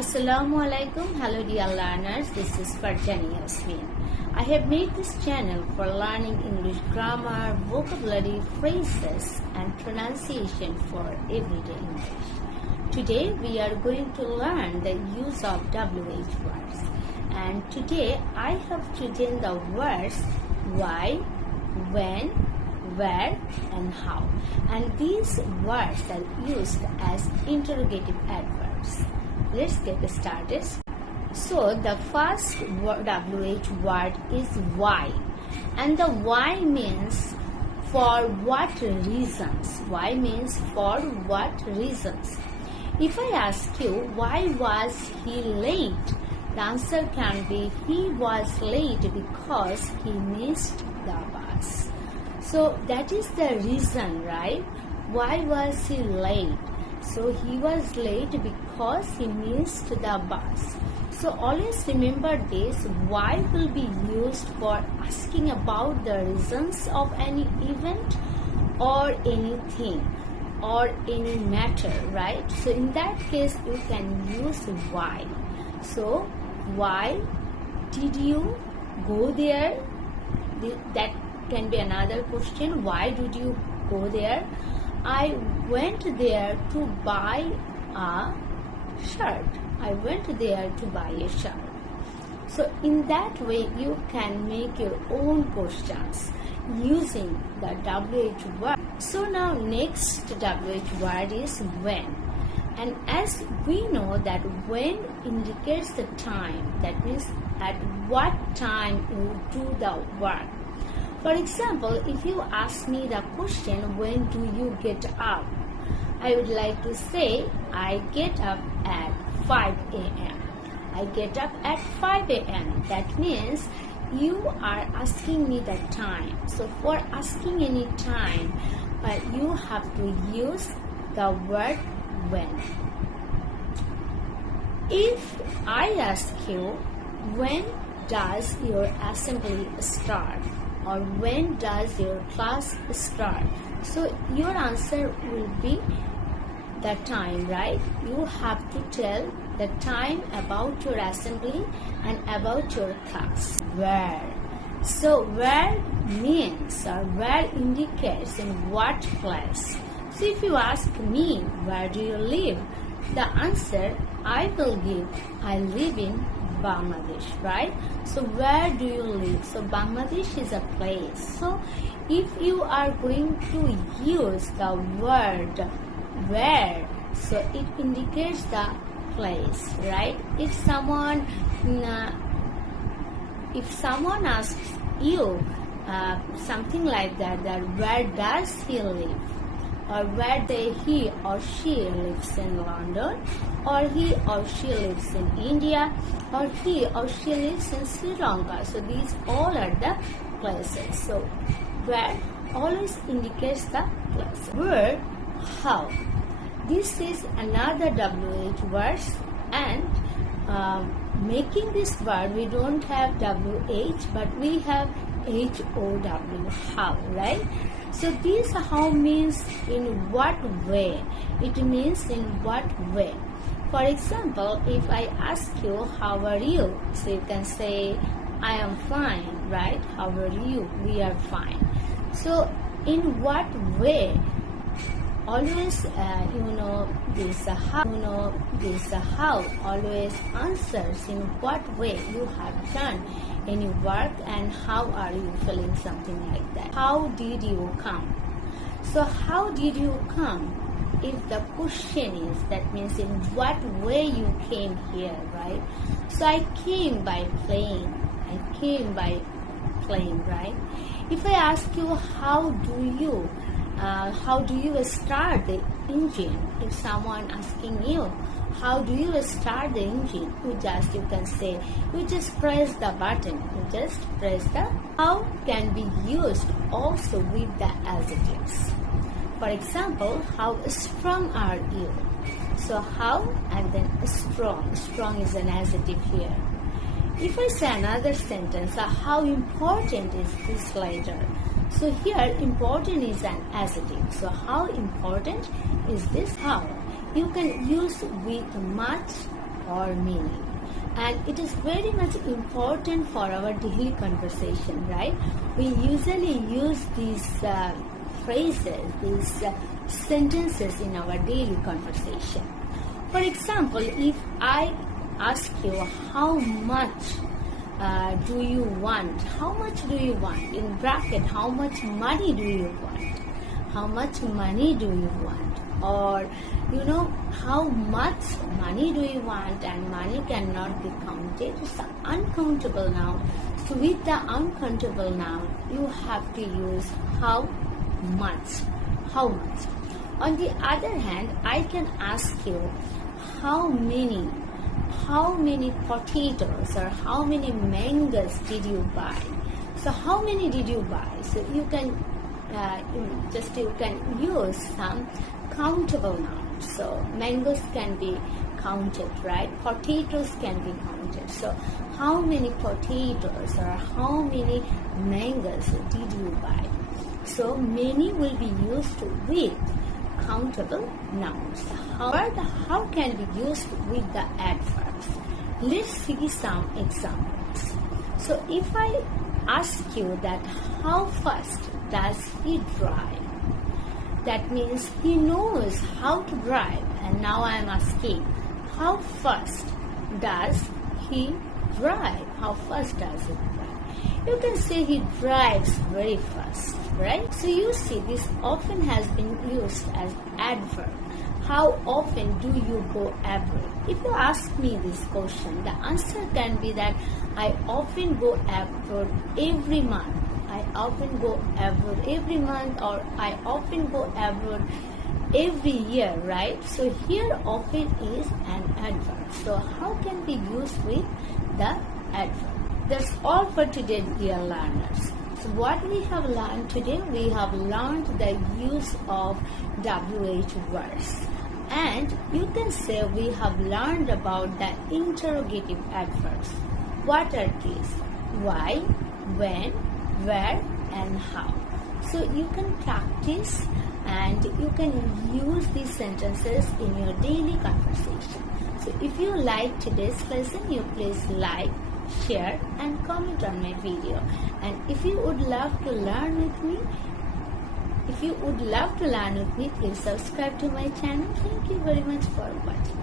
Assalamu alaikum. Hello dear learners, this is FarzanaYasmine. I have made this channel for learning English grammar, vocabulary, phrases and pronunciation for everyday English. Today we are going to learn the use of WH words. And today I have chosen the words why, when, where and how. And these words are used as interrogative adverbs. Let's get started. So the first WH word is why, and the why means for what reasons. Why means for what reasons. If I ask you why was he late, the answer can be he was late because he missed the bus. So that is the reason, right? Why was he late? So he was late because he missed the bus. So always remember this, why will be used for asking about the reasons of any event or anything or any matter, right? So in that case you can use why. So why did you go there? That can be another question. Why did you go there? I went there to buy a shirt. I went there to buy a shirt. So in that way you can make your own questions using the WH word. So now next WH word is when. And as we know that when indicates the time, that means at what time you do the work. For example, if you ask me the question, when do you get up? I would like to say, I get up at 5 a.m. I get up at 5 a.m. That means you are asking me the time. So for asking any time, you have to use the word when. If I ask you, when does your assembly start? Or when does your class start? So your answer will be the time, right? You have to tell the time about your assembly and about your class. Where? So where means or where indicates in what place. So if you ask me, where do you live? The answer I will give, I live in Bangladesh, right? So where do you live? So Bangladesh is a place. So if you are going to use the word where, so it indicates the place, right? If someone asks you something like that where does he live, or where he or she lives in London, or he or she lives in India, or he or she lives in Sri Lanka. So these all are the places. So where always indicates the place. Word, how. This is another WH word, and making this word we don't have WH but we have HOW, how, right? So this how means in what way. It means in what way. For example, if I ask you, how are you? So you can say, I am fine, right? How are you? We are fine. So in what way? Always, this how always answers in what way you have done any work and how are you feeling, something like that. How did you come? So how did you come? If the question is, that means in what way you came here, right? So I came by plane. I came by plane, right? If I ask you, how do you start the engine? If someone asking you, how do you start the engine? You can say, you just press the button. You just press the. How can be used also with the adjectives. For example, how strong are you? So how and then strong. Strong is an adjective here. If I say another sentence, how important is this letter? So here important is an adjective. So how important is this? How? You can use with much or many. And it is very much important for our daily conversation, right? We usually use these phrases, these sentences in our daily conversation. For example, if I ask you how much do you want? How much do you want? In bracket, how much money do you want? How much money do you want? Or how much money do you want? And money cannot be counted. It's an uncountable noun. So with the uncountable noun, you have to use how much. How much? On the other hand, I can ask you how many potatoes or how many mangoes did you buy? So how many did you buy? So you can use some countable nouns. So mangoes can be counted, right? Potatoes can be counted. So how many potatoes or how many mangoes did you buy? So many will be used with countable nouns. However, how can be used with the adverbs? Let's see some examples. So if I ask you that how fast does he drive? That means he knows how to drive. And now I am asking, how fast does he drive? How fast does he drive? You can say he drives very fast, right? So you see, this often has been used as adverb. How often do you go abroad? If you ask me this question, the answer can be that I often go abroad every month. I often go abroad every month, or I often go abroad every year, right? So here often is an adverb. So how can be used with the adverb? That's all for today, dear learners. So what we have learned today, we have learned the use of WH words. And you can say we have learned about the interrogative adverbs. What are these? Why, when, where, and how. So you can practice and you can use these sentences in your daily conversation. So if you like today's lesson, you please like, share, and comment on my video. And if you would love to learn with me, please subscribe to my channel. Thank you very much for watching.